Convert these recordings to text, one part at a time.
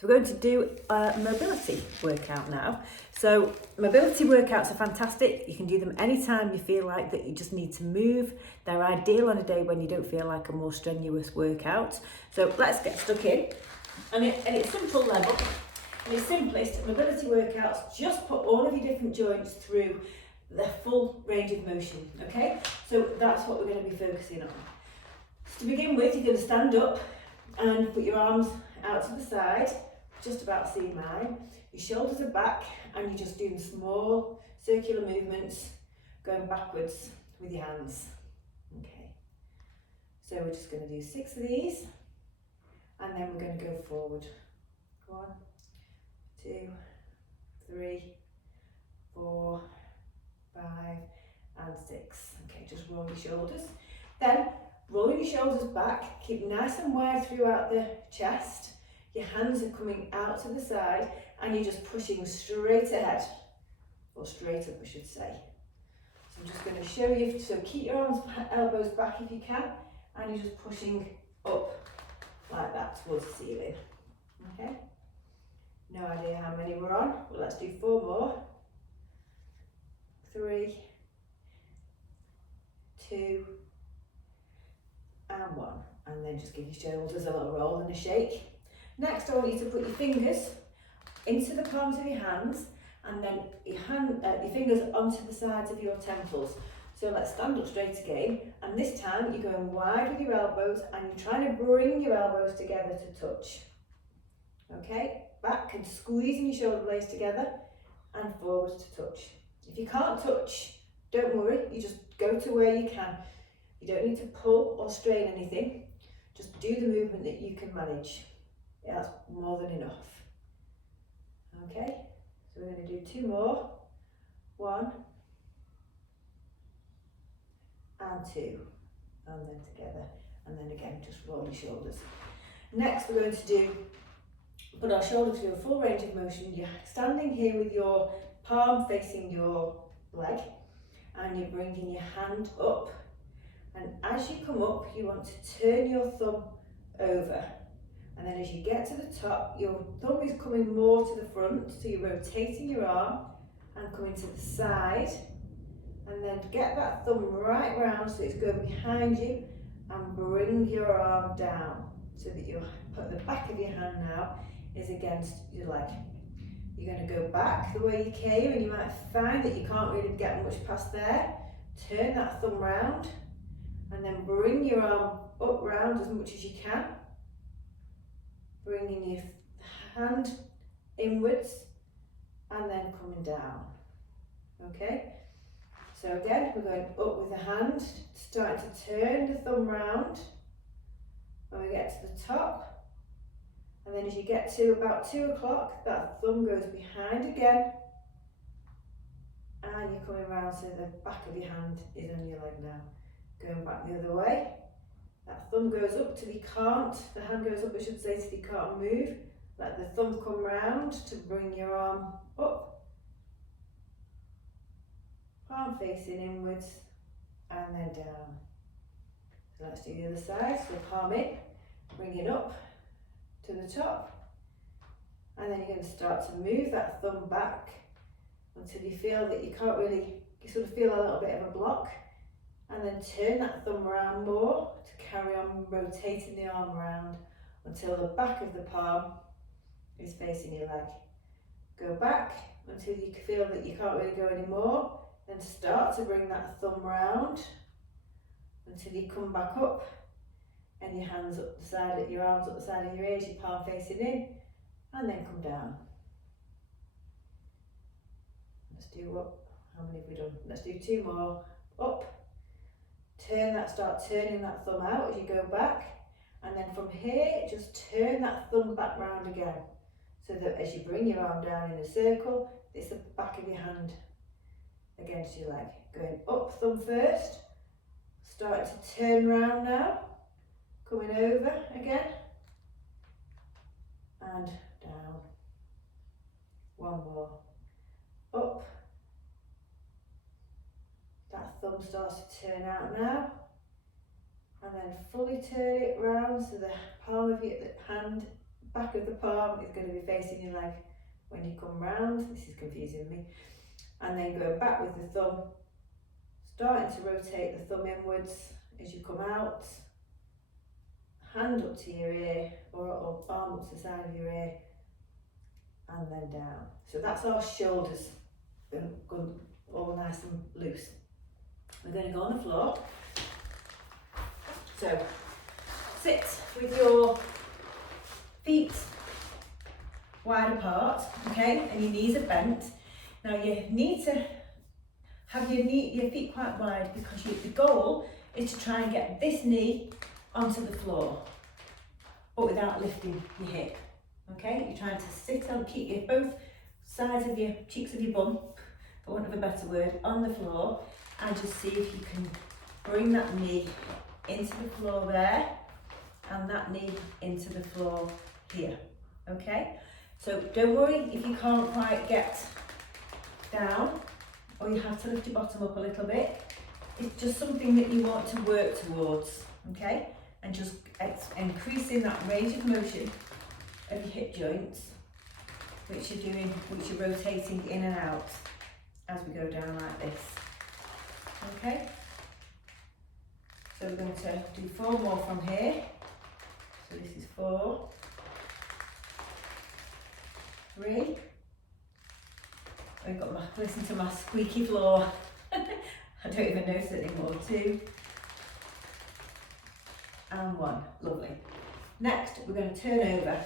So we're going to do a mobility workout now. So mobility workouts are fantastic. You can do them anytime you feel like that you just need to move. They're ideal on a day when you don't feel like a more strenuous workout. So let's get stuck in. And it's simple level. And it's simplest. Mobility workouts just put all of your different joints through the full range of motion. Okay? So that's what we're going to be focusing on. So to begin with, you're going to stand up and put your arms out to the side. Just about seeing mine. Your shoulders are back and you're just doing small circular movements going backwards with your hands. Okay, so we're just going to do 6 of these and then we're going to go forward. 1, 2, 3, 4, 5 and 6. Okay, just roll your shoulders. Then rolling your shoulders back, keep nice and wide throughout the chest. Your hands are coming out to the side and you're just pushing straight ahead, or straight up I should say. So I'm just going to show you, so keep your arms, elbows back if you can, and you're just pushing up like that towards the ceiling. Okay? No idea how many we're on, but let's do 4 more. 3, 2, and 1. And then just give your shoulders a little roll and a shake. Next, I want you to put your fingers into the palms of your hands and then your fingers onto the sides of your temples. So let's stand up straight again, and this time you're going wide with your elbows and you're trying to bring your elbows together to touch. Okay, back and squeezing your shoulder blades together and forward to touch. If you can't touch, don't worry, you just go to where you can. You don't need to pull or strain anything, just do the movement that you can manage. Yeah, that's more than enough. Okay, so we're going to do 2 more. 1 and 2, and then together, and then again just roll your shoulders. Next we're going to put our shoulders through a full range of motion. You're standing here with your palm facing your leg and you're bringing your hand up, and as you come up you want to turn your thumb over. And then as you get to the top, your thumb is coming more to the front, so you're rotating your arm and coming to the side. And then get that thumb right round so it's going behind you and bring your arm down so that you put the back of your hand now is against your leg. You're going to go back the way you came and you might find that you can't really get much past there. Turn that thumb round and then bring your arm up round as much as you can. Bringing your hand inwards and then coming down. Okay, so again we're going up with the hand, starting to turn the thumb round when we get to the top, and then as you get to about 2 o'clock that thumb goes behind again and you're coming round so the back of your hand is on your leg now. Going back the other way. That thumb goes up till you can't, the hand goes up I should say till you can't move. Let the thumb come round to bring your arm up. Palm facing inwards and then down. So let's do the other side. So palm in, bring it up to the top. And then you're going to start to move that thumb back until you feel that you can't really, you sort of feel a little bit of a block. And then turn that thumb around more to carry on rotating the arm around until the back of the palm is facing your leg. Go back until you feel that you can't really go anymore. Then start to bring that thumb round until you come back up and your hands up the side, your arms up the side of your ears, your palm facing in, and then come down. Let's do how many have we done? Let's do 2 more. Up. Start turning that thumb out as you go back, and then from here just turn that thumb back round again so that as you bring your arm down in a circle, it's the back of your hand against your leg. Going up, thumb first, starting to turn round now, coming over again and down. 1 more. Up. That thumb starts to turn out now, and then fully turn it round so the palm of your hand back of the palm is going to be facing your leg when you come round. This is confusing me. And then going back with the thumb, starting to rotate the thumb inwards as you come out. Hand up to your ear, or arm up to the side of your ear, and then down. So that's our shoulders, going all nice and loose. We're going to go on the floor. So sit with your feet wide apart, okay, and your knees are bent. Now you need to have your feet quite wide, because the goal is to try and get this knee onto the floor, but without lifting your hip. Okay, you're trying to sit on, keep your both sides of your cheeks of your bum, for want of a better word, on the floor, and just see if you can bring that knee into the floor there, and that knee into the floor here. Okay, so don't worry if you can't quite get down, or you have to lift your bottom up a little bit. It's just something that you want to work towards, okay, and just increasing that range of motion of your hip joints, which you're rotating in and out as we go down like this. Okay, so we're going to do 4 more from here. So this is 4, 3. I've got listen to my squeaky floor. I don't even notice it anymore. 2 and 1. Lovely. Next, we're going to turn over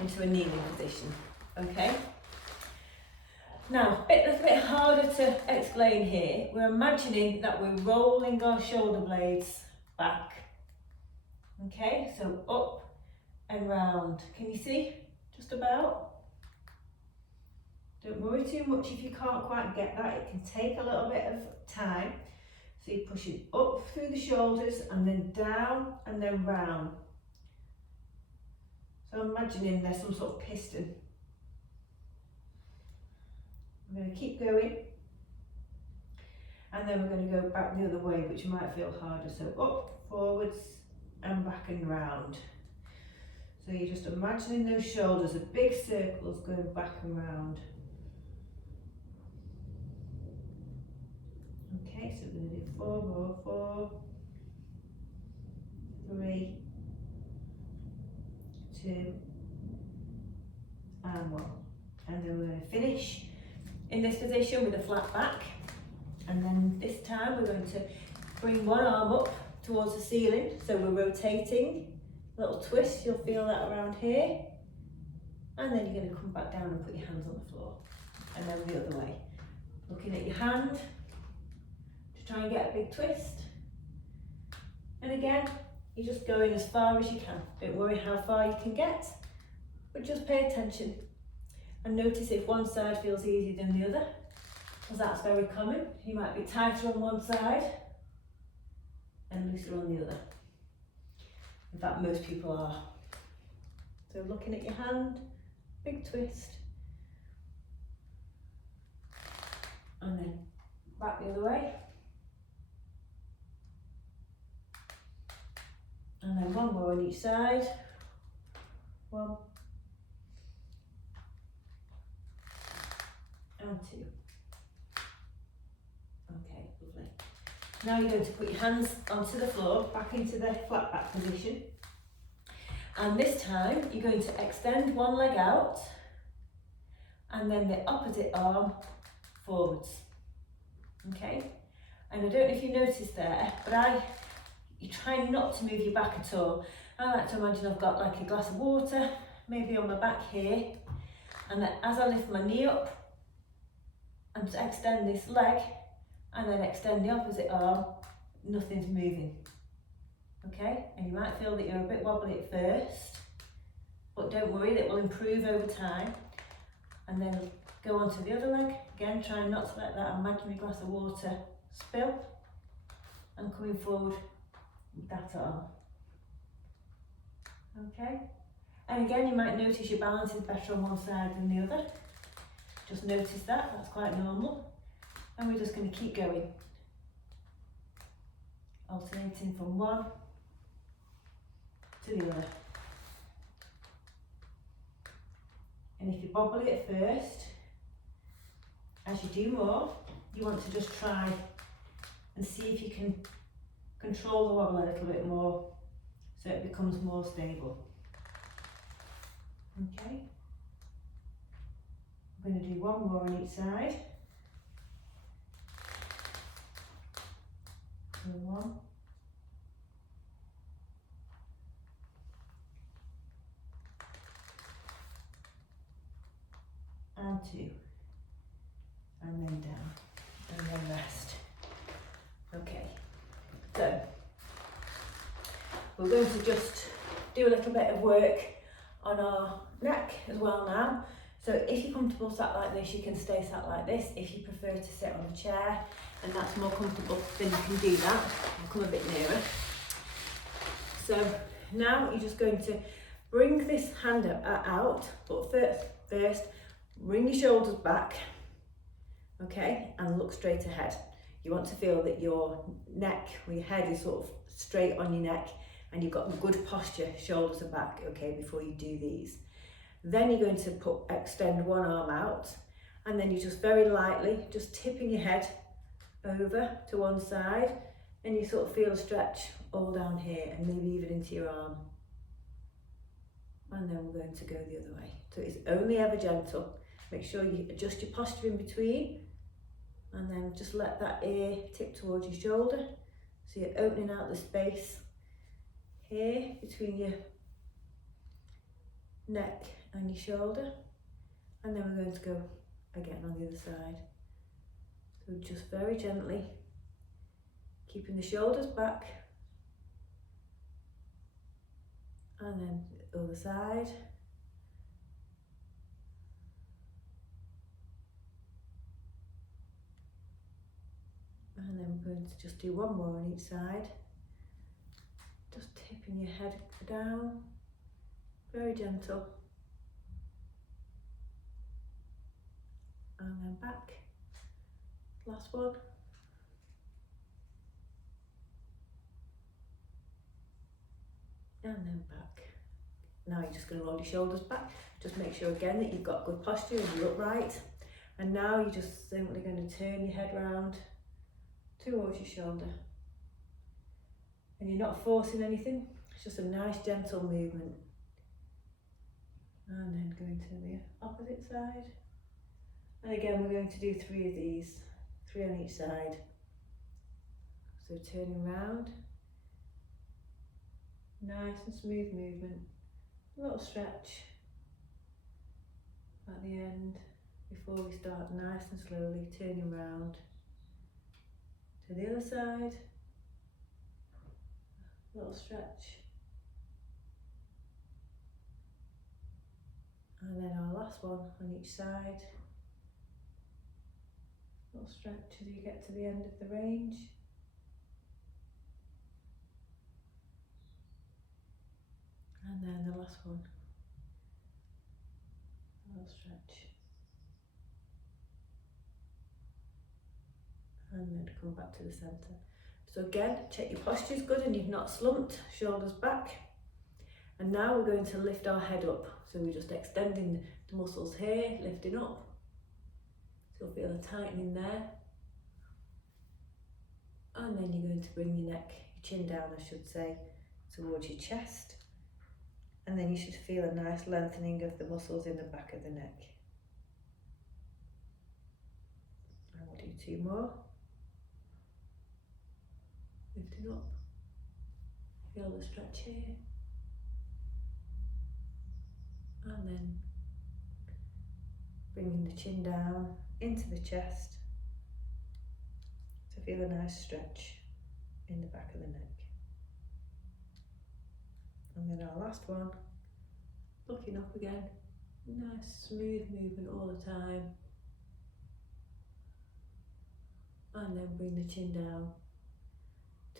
into a kneeling position. Okay. Now, a little bit harder to explain here. We're imagining that we're rolling our shoulder blades back. Okay, so up and round. Can you see? Just about. Don't worry too much if you can't quite get that. It can take a little bit of time. So you're pushing up through the shoulders and then down and then round. So I'm imagining there's some sort of piston. I'm going to keep going. And then we're going to go back the other way, which might feel harder. So up, forwards and back and round. So you're just imagining those shoulders are big circles going back and round. Okay, so we're going to do 4 more, 4, 3, 2, and 1. And then we're going to finish in this position with a flat back. And then this time we're going to bring one arm up towards the ceiling. So we're rotating, little twist, you'll feel that around here. And then you're going to come back down and put your hands on the floor. And then the other way. Looking at your hand. Try and get a big twist. And again, you're just going as far as you can. Don't worry how far you can get, but just pay attention and notice if one side feels easier than the other, because that's very common. You might be tighter on one side and looser on the other. In fact, most people are. So looking at your hand, big twist, and then back the other way. And then 1 more on each side. 1 and 2. Okay, lovely. Now you're going to put your hands onto the floor, back into the flat back position. And this time you're going to extend one leg out and then the opposite arm forwards. Okay? And I don't know if you noticed there, but you try not to move your back at all. I like to imagine I've got like a glass of water, maybe on my back here, and then as I lift my knee up and extend this leg, and then extend the opposite arm, nothing's moving. Okay, and you might feel that you're a bit wobbly at first, but don't worry, that will improve over time. And then go on to the other leg, again trying not to let that imaginary glass of water spill, and coming forward with that arm. Okay, and again you might notice your balance is better on one side than the other. Just notice that, that's quite normal. And we're just going to keep going, alternating from one to the other. And if you bobble it at first, as you do more, you want to just try and see if you can control the wobble a little bit more so it becomes more stable. Okay, I'm going to do one more on each side. So 1. And 2. And then down. And then rest. Okay, so we're going to just do a little bit of work on our neck as well now. So if you're comfortable sat like this, you can stay sat like this. If you prefer to sit on a chair and that's more comfortable, then you can do that. I'll come a bit nearer. So now you're just going to bring this hand out, but first bring your shoulders back, okay, and look straight ahead. You want to feel that your neck, or your head is sort of straight on your neck and you've got good posture, shoulders are back, okay, before you do these. Then you're going to extend one arm out, and then you just very lightly, just tipping your head over to one side, and you sort of feel a stretch all down here and maybe even into your arm. And then we're going to go the other way. So it's only ever gentle. Make sure you adjust your posture in between, and then just let that ear tip towards your shoulder. So you're opening out the space here between your neck and your shoulder, and then we're going to go again on the other side. So just very gently keeping the shoulders back, and then the other side. And then we're going to just do one more on each side, just tipping your head down, very gentle, and then back, last one, and then back. Now you're just going to roll your shoulders back, just make sure again that you've got good posture and you're upright, and now you're just simply going to turn your head round towards your shoulder, and you're not forcing anything, it's just a nice gentle movement. And then going to the opposite side, and again we're going to do 3 of these, 3 on each side. So turning round, nice and smooth movement, a little stretch at the end before we start nice and slowly turning round to the other side, little stretch, and then our last one on each side, little stretch as you get to the end of the range, and then the last one, little stretch, and then come back to the centre. So again, check your posture is good and you've not slumped, shoulders back. And now we're going to lift our head up. So we're just extending the muscles here, lifting up. So feel a tightening there. And then you're going to bring your neck, your chin down I should say, towards your chest. And then you should feel a nice lengthening of the muscles in the back of the neck. And we'll do 2 more. Lifting up, feel the stretch here, and then bringing the chin down into the chest to feel a nice stretch in the back of the neck. And then our last one, looking up again, nice smooth movement all the time, and then bring the chin down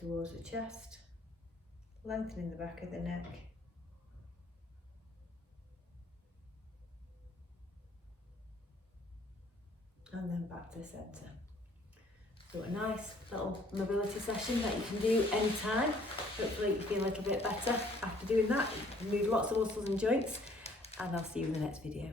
towards the chest, lengthening the back of the neck, and then back to the centre. So a nice little mobility session that you can do anytime. Hopefully you feel a little bit better after doing that. You can move lots of muscles and joints, and I'll see you in the next video.